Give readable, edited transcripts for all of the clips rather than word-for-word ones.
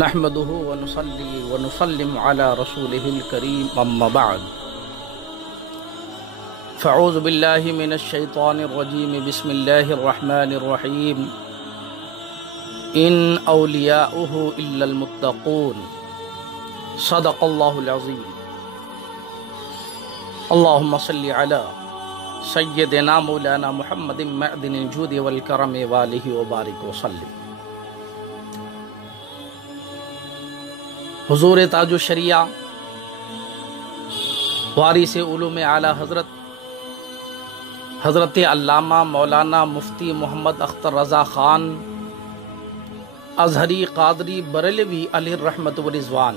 نحمده ونصلي ونسلم على رسوله الكريم اما بعد فاعوذ بالله من الشيطان الرجيم بسم الله الرحمن الرحيم ان اولياؤه الا المتقون صدق الله العظيم اللهم صل على سيدنا مولانا محمد معدن الجود والكرم وآله وبارك وسلم۔ حضور تاج الشریعہ وارث علوم اعلیٰ حضرت علامہ مولانا مفتی محمد اختر رضا خان ازہری قادری بریلوی علیہ الرحمت والرضوان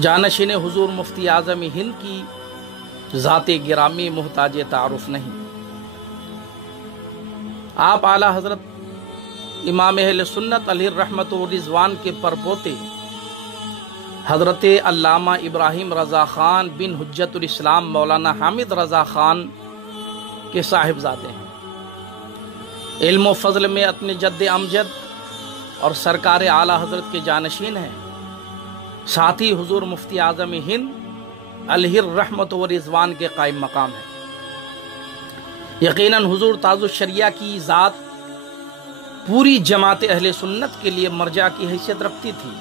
جانشین حضور مفتی اعظم ہند کی ذات گرامی محتاج تعارف نہیں۔ آپ اعلیٰ حضرت امام اہل سنت علیہ الرحمت والرضوان کے پرپوتے حضرت علامہ ابراہیم رضا خان بن حجت الاسلام مولانا حامد رضا خان کے صاحبزادے ہیں۔ علم و فضل میں اپنے جد امجد اور سرکار اعلیٰ حضرت کے جانشین ہیں۔ ساتھ ہی حضور مفتی اعظم ہند علیہ الرحمت والرضوان کے قائم مقام ہیں۔ یقیناً حضور تاج الشریعہ کی ذات پوری جماعت اہل سنت کے لیے مرجع کی حیثیت رکھتی تھی۔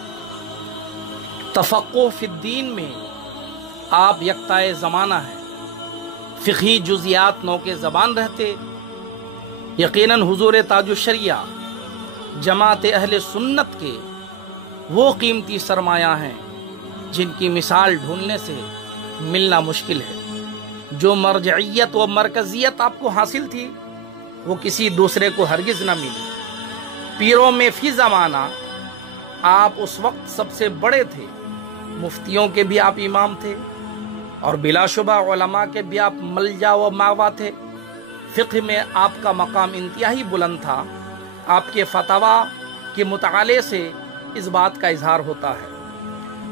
تفقہ فی الدین میں آپ یکتائے زمانہ ہیں، فقہی جزیات نوک زبان رہتے۔ یقیناً حضور تاج الشریعہ جماعت اہل سنت کے وہ قیمتی سرمایہ ہیں جن کی مثال ڈھونڈنے سے ملنا مشکل ہے۔ جو مرجعیت و مرکزیت آپ کو حاصل تھی وہ کسی دوسرے کو ہرگز نہ ملی۔ پیروں میں فی زمانہ آپ اس وقت سب سے بڑے تھے، مفتیوں کے بھی آپ امام تھے اور بلا شبہ علماء کے بھی آپ ملجا و ماوا تھے۔ فقہ میں آپ کا مقام انتہائی بلند تھا۔ آپ کے فتاوی کے مطالعے سے اس بات کا اظہار ہوتا ہے۔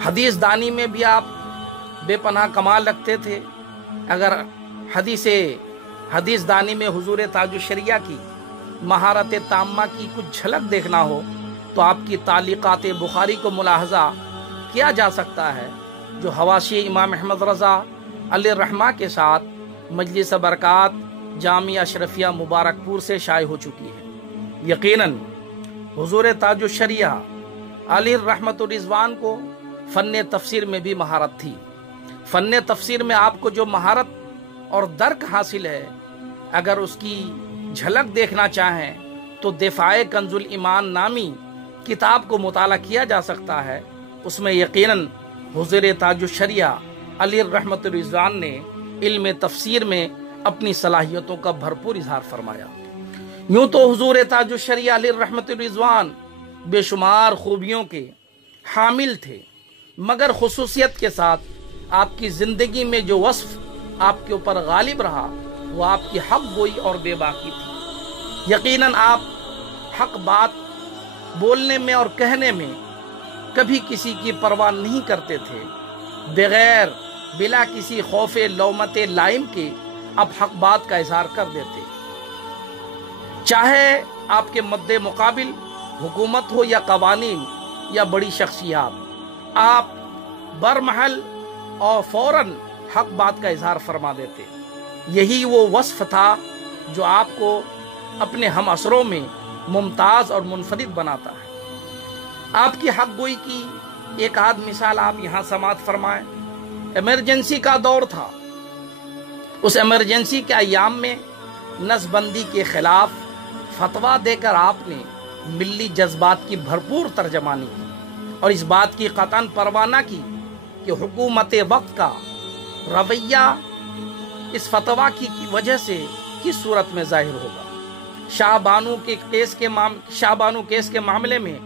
حدیث دانی میں بھی آپ بے پناہ کمال رکھتے تھے۔ اگر حدیث دانی میں حضور تاج الشریعہ کی مہارت تامہ کی کچھ جھلک دیکھنا ہو تو آپ کی تعلیقات بخاری کو ملاحظہ کیا جا سکتا ہے، جو حواشی امام احمد رضا علیہ الرحمہ کے ساتھ مجلس برکات جامعہ اشرفیہ مبارک پور سے شائع ہو چکی ہے۔ یقیناً حضور تاج الشریعہ علیہ الرحمت والرضوان کو فن تفسیر میں بھی مہارت تھی۔ فن تفسیر میں آپ کو جو مہارت اور درک حاصل ہے، اگر اس کی جھلک دیکھنا چاہیں تو دفاع کنز الایمان نامی کتاب کو مطالعہ کیا جا سکتا ہے۔ اس میں یقیناً حضور تاج الشریعہ علیہ الرحمت والرضوان نے علم تفسیر میں اپنی صلاحیتوں کا بھرپور اظہار فرمایا۔ یوں تو حضور تاج الشریعہ علیہ الرحمت والرضوان بے شمار خوبیوں کے حامل تھے، مگر خصوصیت کے ساتھ آپ کی زندگی میں جو وصف آپ کے اوپر غالب رہا وہ آپ کی حق گوئی اور بے باکی تھی۔ یقیناً آپ حق بات بولنے میں اور کہنے میں کبھی کسی کی پرواہ نہیں کرتے تھے۔ بلا کسی خوف لومت لائم کے آپ حق بات کا اظہار کر دیتے، چاہے آپ کے مد مقابل حکومت ہو یا قوانین یا بڑی شخصیات، آپ برمحل اور فوراً حق بات کا اظہار فرما دیتے۔ یہی وہ وصف تھا جو آپ کو اپنے ہم عصروں میں ممتاز اور منفرد بناتا ہے۔ آپ کی حق گوئی کی ایک آدھ مثال آپ یہاں سماعت فرمائیں۔ ایمرجنسی کا دور تھا، اس ایمرجنسی کے ایام میں نس بندی کے خلاف فتویٰ دے کر آپ نے ملی جذبات کی بھرپور ترجمانی کی اور اس بات کی قطعاً پرواہ نہ کی کہ حکومت وقت کا رویہ اس فتویٰ کی وجہ سے کس صورت میں ظاہر ہوگا۔ شاہ بانو کیس کے معاملے میں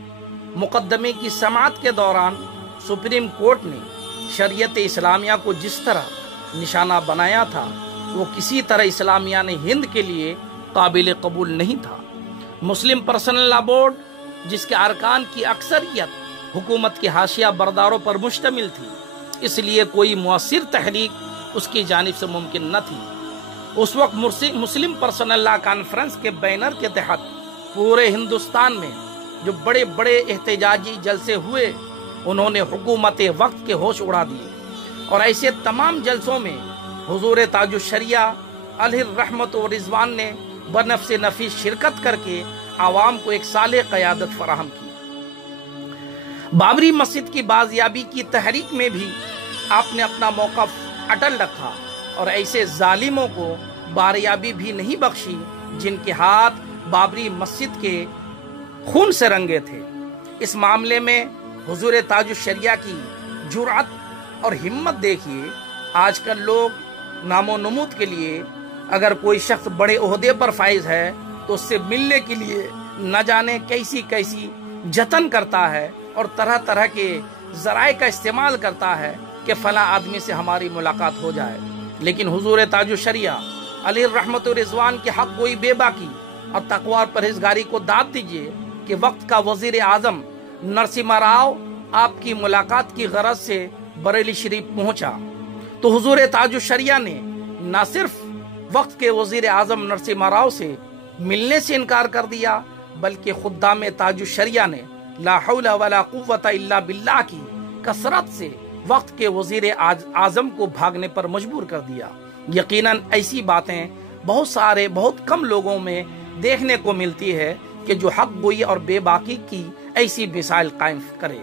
مقدمے کی سماعت کے دوران سپریم کورٹ نے شریعت اسلامیہ کو جس طرح نشانہ بنایا تھا وہ کسی طرح اسلامیہ نے ہند کے لیے قابل قبول نہیں تھا۔ مسلم پرسنل لا بورڈ جس کے ارکان کی اکثریت حکومت کے حاشیہ برداروں پر مشتمل تھی، اس لیے کوئی مؤثر تحریک اس کی جانب سے ممکن نہ تھی۔ اس وقت مسلم پرسنل لا کانفرنس کے بینر کے تحت پورے ہندوستان میں جو بڑے بڑے احتجاجی جلسے ہوئے انہوں نے حکومت وقت کے ہوش اڑا دیے، اور ایسے تمام جلسوں میں حضور تاج الشریعہ علیہ الرحمت و رضوان نے بنفس نفیس شرکت کر کے عوام کو ایک صالح قیادت فراہم کی۔ بابری مسجد کی بازیابی کی تحریک میں بھی آپ نے اپنا موقف اٹل رکھا اور ایسے ظالموں کو باریابی بھی نہیں بخشی جن کے ہاتھ بابری مسجد کے خون سے رنگے تھے۔ اس معاملے میں حضور تاج الشریعہ کی جرأت اور ہمت دیکھیے۔ آج کل لوگ نام و نمود کے لیے اگر کوئی شخص بڑے عہدے پر فائز ہے تو اس سے ملنے کے لیے نہ جانے کیسی کیسی جتن کرتا ہے اور طرح طرح کے ذرائع کا استعمال کرتا ہے کہ فلاں آدمی سے ہماری ملاقات ہو جائے، لیکن حضور تاج الشریعہ علیہ الرحمت و رضوان کے حق گوئی بے باکی اور تقوی اور پرہیزگاری کو داد دیجیے کہ وقت کا وزیر اعظم نرسمہا راؤ آپ کی ملاقات کی غرض سے بریلی شریف پہنچا تو حضور تاج الشریعہ نے نہ صرف وقت کے وزیر اعظم نرسمہا راؤ سے ملنے سے انکار کر دیا بلکہ خدام تاج الشریعہ نے لا حول ولا قوت الا باللہ کی کثرت سے وقت کے وزیر اعظم کو بھاگنے پر مجبور کر دیا۔ یقیناً ایسی باتیں بہت کم لوگوں میں دیکھنے کو ملتی ہے کہ جو حق گوئی اور بے باکی کی ایسی مثال قائم کرے۔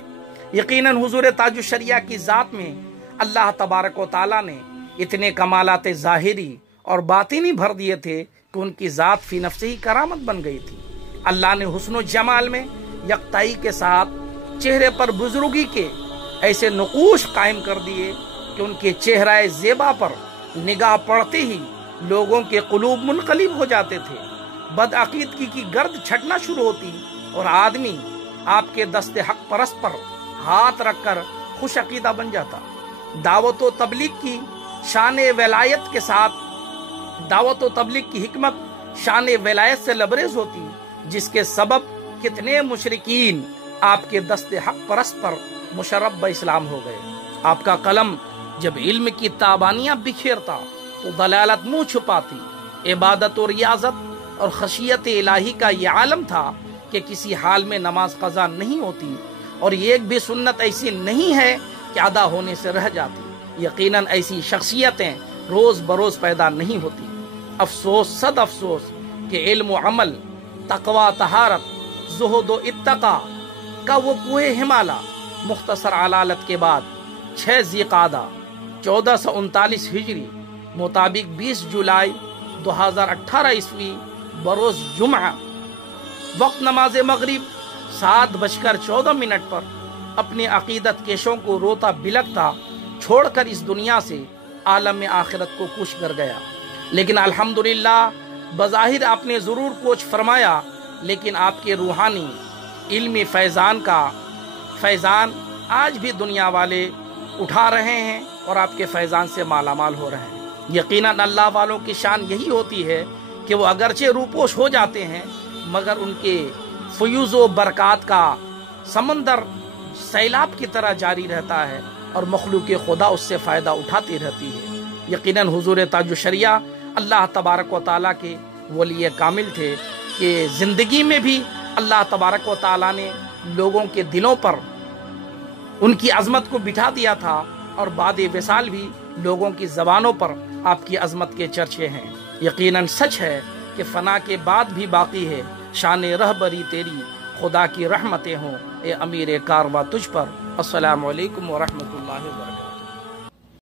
یقیناً حضور تاج الشریعہ کی ذات میں اللہ تبارک و تعالیٰ نے اتنے کمالات ظاہری اور باطنی بھر دیے تھے کہ ان کی ذات فی نفسہ ہی کرامت بن گئی تھی۔ اللہ نے حسن و جمال میں یکتائی کے ساتھ چہرے پر بزرگی کے ایسے نقوش قائم کر دیے کہ ان کے چہرہ زیبا پر نگاہ پڑتے ہی لوگوں کے قلوب منقلب ہو جاتے تھے، بدعقیدگی کی گرد چھٹنا شروع ہوتی اور آدمی آپ کے دست حق پرست پر ہاتھ رکھ کر خوش عقیدہ بن جاتا۔ دعوت و تبلیغ کی شان ولایت کے ساتھ دعوت و تبلیغ کی حکمت شان ولایت سے لبریز ہوتی، جس کے سبب کتنے مشرکین آپ کے دست حق پرست پر مشرب اسلام ہو گئے۔ آپ کا قلم جب علم کی تابانیاں بکھیرتا تو ضلالت منہ چھپاتی۔ عبادت و ریاضت اور خشیت الہی کا یہ عالم تھا کہ کسی حال میں نماز قضا نہیں ہوتی اور ایک بھی سنت ایسی نہیں ہے کہ ادا ہونے سے رہ جاتی۔ یقیناً ایسی شخصیتیں روز بروز پیدا نہیں ہوتی۔ افسوس صد افسوس کہ علم و عمل، تقوی طہارت، زہد و اتقا کا وہ کوہ ہمالا مختصر علالت کے بعد 6 ذی قعدہ 1439 ہجری مطابق 20 جولائی 2018 عیسوی بروز جمعہ وقت نماز مغرب 7:14 پر اپنے عقیدت کیشوں کو روتا بلکتا چھوڑ کر اس دنیا سے عالم آخرت کو کوچ کر گیا۔ لیکن الحمدللہ بظاہر آپ نے ضرور کوچ فرمایا، لیکن آپ کے روحانی علمی فیضان آج بھی دنیا والے اٹھا رہے ہیں اور آپ کے فیضان سے مالا مال ہو رہے ہیں۔ یقیناً اللہ والوں کی شان یہی ہوتی ہے کہ وہ اگرچہ روپوش ہو جاتے ہیں مگر ان کے فیوز و برکات کا سمندر سیلاب کی طرح جاری رہتا ہے اور مخلوق خدا اس سے فائدہ اٹھاتی رہتی ہے۔ یقیناً حضور تاج الشریعہ اللہ تبارک و تعالیٰ کے ولی کامل تھے کہ زندگی میں بھی اللہ تبارک و تعالیٰ نے لوگوں کے دلوں پر ان کی عظمت کو بٹھا دیا تھا اور بعد وصال بھی لوگوں کی زبانوں پر آپ کی عظمت کے چرچے ہیں۔ یقیناً سچ ہے کہ فنا کے بعد بھی باقی ہے شان رہبری تیری، خدا کی رحمتیں ہوں اے امیر کارواں تجھ پر۔ السلام علیکم ورحمۃ اللہ وبرکاتہ۔